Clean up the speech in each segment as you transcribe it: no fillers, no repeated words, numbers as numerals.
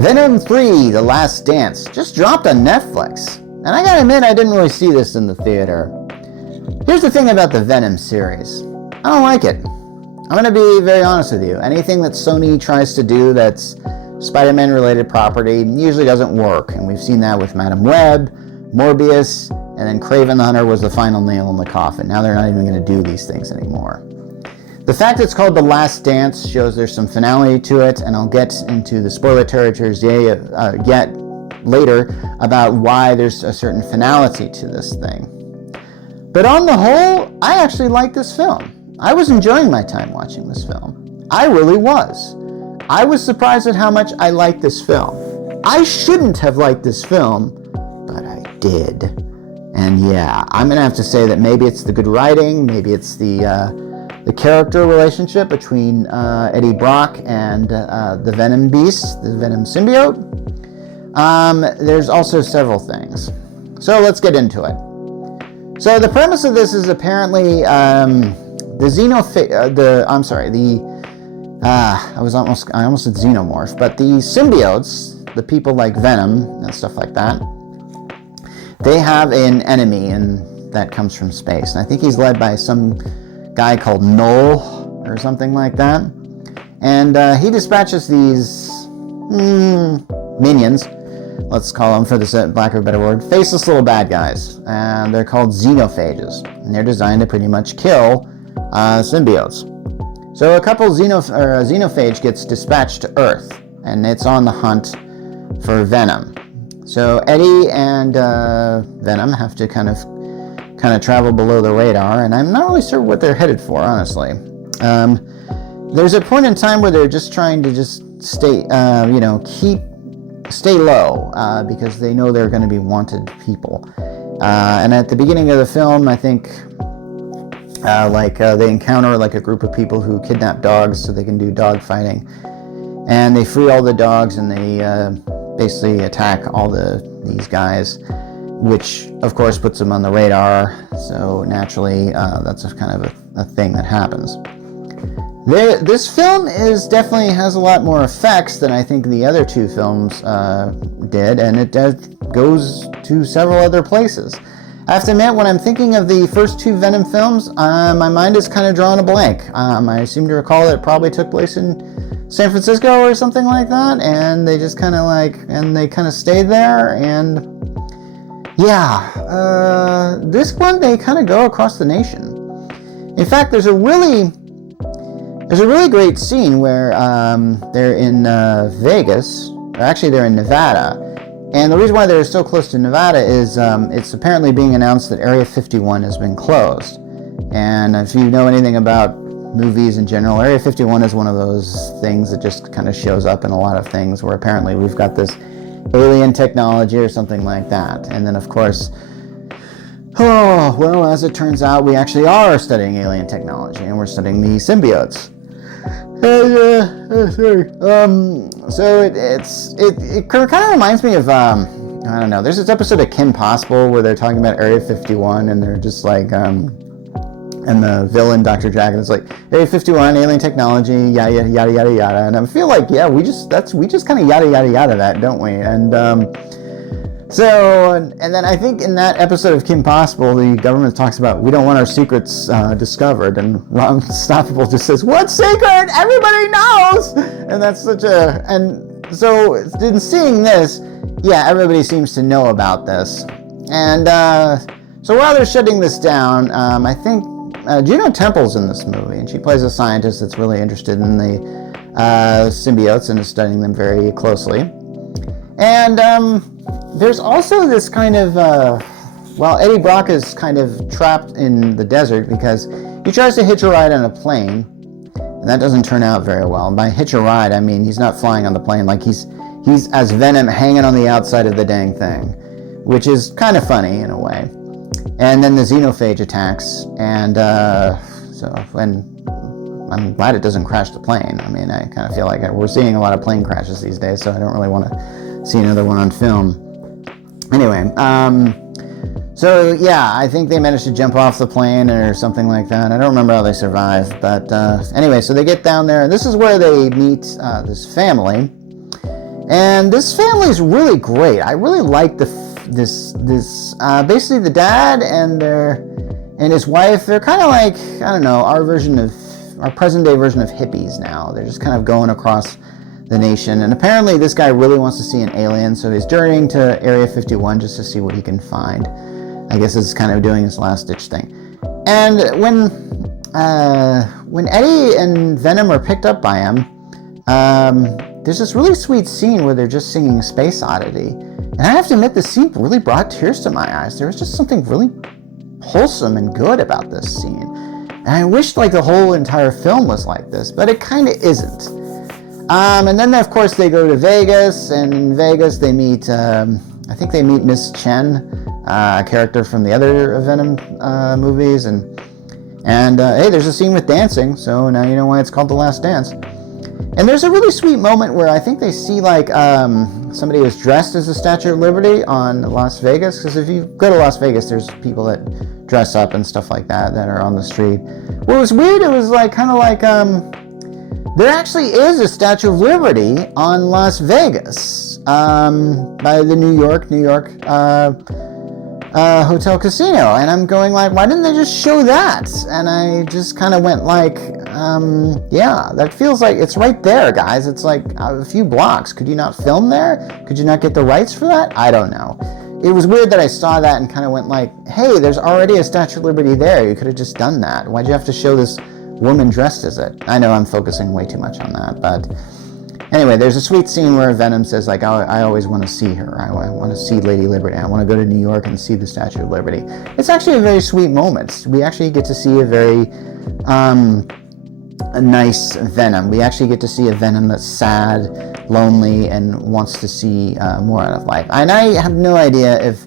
Venom 3, The Last Dance, just dropped on Netflix. And I gotta admit, I didn't really see this in the theater. Here's the thing about the Venom series. I don't like it. I'm gonna be very honest with you. Anything that Sony tries to do that's Spider-Man related property usually doesn't work. And we've seen that with Madam Web, Morbius, and then Kraven the Hunter was the final nail in the coffin. Now they're not even gonna do these things anymore. The fact it's called The Last Dance shows there's some finality to it, and I'll get into the spoiler territories yet later about why there's a certain finality to this thing. But on the whole, I actually like this film. I was enjoying my time watching this film. I really was. I was surprised at how much I liked this film. I shouldn't have liked this film, but I did. And yeah, I'm going to have to say that maybe it's the good writing, maybe it's the character relationship between Eddie Brock and the Venom beast, the Venom symbiote. There's also several things. So let's get into it. So the premise of this is apparently I almost said xenomorph, but the symbiotes, the people like Venom and stuff like that, they have an enemy and that comes from space. And I think he's led by some guy called Null or something like that. And he dispatches these minions, let's call them, for the lack of a better word, faceless little bad guys. And they're called xenophages. And they're designed to pretty much kill symbiotes. So a couple xenophage gets dispatched to Earth, and it's on the hunt for Venom. So Eddie and Venom have to kind of travel below the radar, and I'm not really sure what they're headed for, honestly. There's a point in time where they're just trying to just stay low, because they know they're going to be wanted people. And at the beginning of the film, I think they encounter like a group of people who kidnap dogs so they can do dog fighting, and they free all the dogs, and they basically attack all these guys, which of course puts them on the radar. So naturally, that's a kind of a thing that happens. This film definitely has a lot more effects than I think the other two films did, and it goes to several other places. I have to admit, when I'm thinking of the first two Venom films, my mind is kind of drawing a blank. I seem to recall that it probably took place in San Francisco or something like that, and they just kind of stayed there, and yeah, this one they kind of go across the nation. In fact, there's a really great scene where they're in Vegas, or actually they're in Nevada. And the reason why they're so close to Nevada is it's apparently being announced that Area 51 has been closed. And if you know anything about movies in general, Area 51 is one of those things that just kind of shows up in a lot of things, where apparently we've got this alien technology or something like that. And then, of course, as it turns out, we actually are studying alien technology, and we're studying the symbiotes. So it kind of reminds me of I don't know. There's this episode of Kim Possible where they're talking about Area 51, and they're just like and the villain Dr. Dragon is like, Area 51, alien technology, yada yada yada yada yada. And I feel like we just kind of yada yada yada that, don't we? And and then I think in that episode of Kim Possible, the government talks about, we don't want our secrets discovered, and Ron Stoppable just says, "What secret? Everybody knows!" And that's and so in seeing this, yeah, everybody seems to know about this. And so while they're shutting this down, I think Juno Temple's in this movie, and she plays a scientist that's really interested in the symbiotes and is studying them very closely. And there's also this kind of, Eddie Brock is kind of trapped in the desert because he tries to hitch a ride on a plane, and that doesn't turn out very well. And by hitch a ride, I mean he's not flying on the plane, like he's as Venom hanging on the outside of the dang thing, which is kind of funny in a way. And then the xenophage attacks, and I'm glad it doesn't crash the plane. I mean, I kind of feel like we're seeing a lot of plane crashes these days, so I don't really want to see another one on film. Anyway, so yeah, I think they managed to jump off the plane or something like that. I don't remember how they survived, but anyway, so they get down there, and this is where they meet this family. And this family is really great. I really like basically the dad and his wife. They're kind of like, I don't know, our present day version of hippies now. They're just kind of going across the nation. And apparently this guy really wants to see an alien, so he's journeying to Area 51 just to see what he can find. I guess it's kind of doing his last ditch thing. And when Eddie and Venom are picked up by him, there's this really sweet scene where they're just singing Space Oddity. And I have to admit, this scene really brought tears to my eyes. There was just something really wholesome and good about this scene. And I wish like the whole entire film was like this, but it kind of isn't. And then of course they go to Vegas, and in Vegas they meet, I think they meet Miss Chen, a character from the other Venom movies, and hey, there's a scene with dancing, so now you know why it's called The Last Dance. And there's a really sweet moment where I think they see like somebody who's dressed as the Statue of Liberty on Las Vegas, because if you go to Las Vegas, there's people that dress up and stuff like that are on the street. What was weird, it was like kind of like there actually is a Statue of Liberty on Las Vegas by the New York Hotel Casino, and I'm going like, why didn't they just show that? And I just kind of went like, yeah, that feels like it's right there, guys. It's like a few blocks. Could you not film there? Could you not get the rights for that? I don't know. It was weird that I saw that and kind of went like, hey, there's already a Statue of Liberty there. You could have just done that. Why'd you have to show this woman dressed as it? I know I'm focusing way too much on that, but anyway, there's a sweet scene where Venom says, like, I always want to see her. I want to see Lady Liberty. I want to go to New York and see the Statue of Liberty. It's actually a very sweet moment. We actually get to see a very a nice Venom. We actually get to see a Venom that's sad, lonely, and wants to see more out of life. And I have no idea if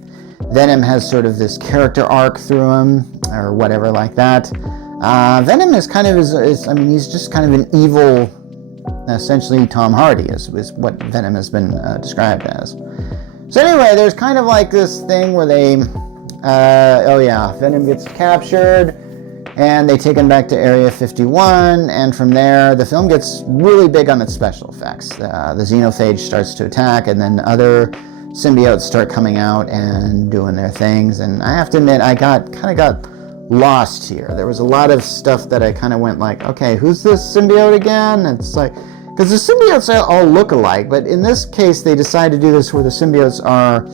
Venom has sort of this character arc through him or whatever like that. Venom is kind of, I mean, he's just kind of an evil, essentially Tom Hardy is what Venom has been described as. So anyway, there's kind of like this thing where they, Venom gets captured and they take him back to Area 51, and from there the film gets really big on its special effects. The xenophage starts to attack, and then other symbiotes start coming out and doing their things, and I have to admit I kind of got lost here. There was a lot of stuff that I kind of went like, okay, who's this symbiote again? It's like, because the symbiotes all look alike, but in this case they decide to do this where the symbiotes are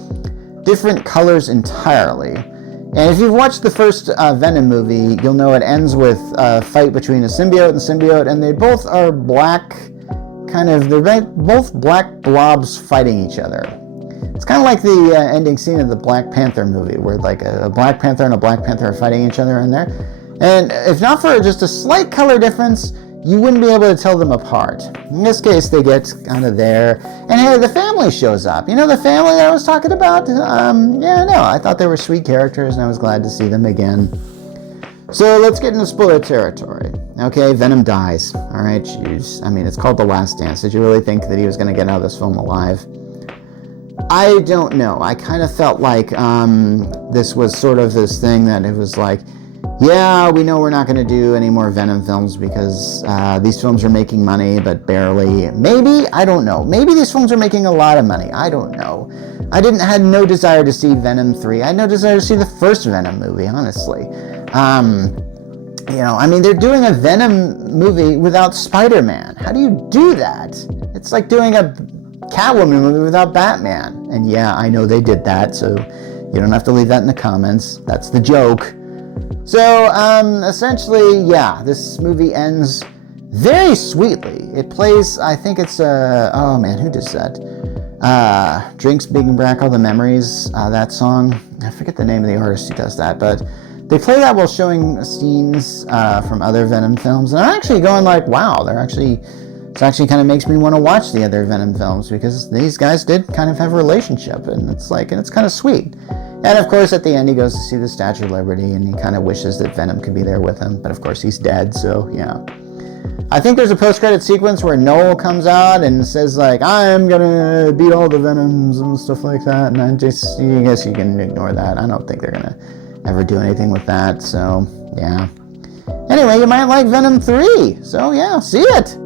different colors entirely. And if you've watched the first Venom movie, you'll know it ends with a fight between a symbiote, and they both are black, they're both black blobs fighting each other. It's kind of like the ending scene of the Black Panther movie, where like a Black Panther and a Black Panther are fighting each other in there. And if not for just a slight color difference, you wouldn't be able to tell them apart. In this case, they get kind of there. And hey, the family shows up. You know the family that I was talking about? I thought they were sweet characters, and I was glad to see them again. So let's get into spoiler territory. Okay, Venom dies. All right, jeez. I mean, it's called The Last Dance. Did you really think that he was going to get out of this film alive? I don't know. I kind of felt like this was sort of this thing that it was like, yeah, we know we're not going to do any more Venom films because these films are making money, but barely. Maybe, I don't know. Maybe these films are making a lot of money. I don't know. I had no desire to see Venom 3. I had no desire to see the first Venom movie, honestly. They're doing a Venom movie without Spider-Man. How do you do that? It's like doing a Catwoman movie without Batman. And yeah, I know they did that, so you don't have to leave that in the comments. That's the joke. So, essentially, yeah, this movie ends very sweetly. It plays, I think it's, who does that? Drinks Big Back All the Memories, that song. I forget the name of the artist who does that, but they play that while showing scenes from other Venom films. And I'm actually going like, wow, it actually kind of makes me want to watch the other Venom films because these guys did kind of have a relationship, and it's kind of sweet. And of course, at the end, he goes to see the Statue of Liberty, and he kind of wishes that Venom could be there with him. But of course, he's dead, so yeah. I think there's a post-credit sequence where Noel comes out and says, like, I'm gonna beat all the Venoms and stuff like that. And I guess you can ignore that. I don't think they're gonna ever do anything with that, so yeah. Anyway, you might like Venom 3, so yeah, see it!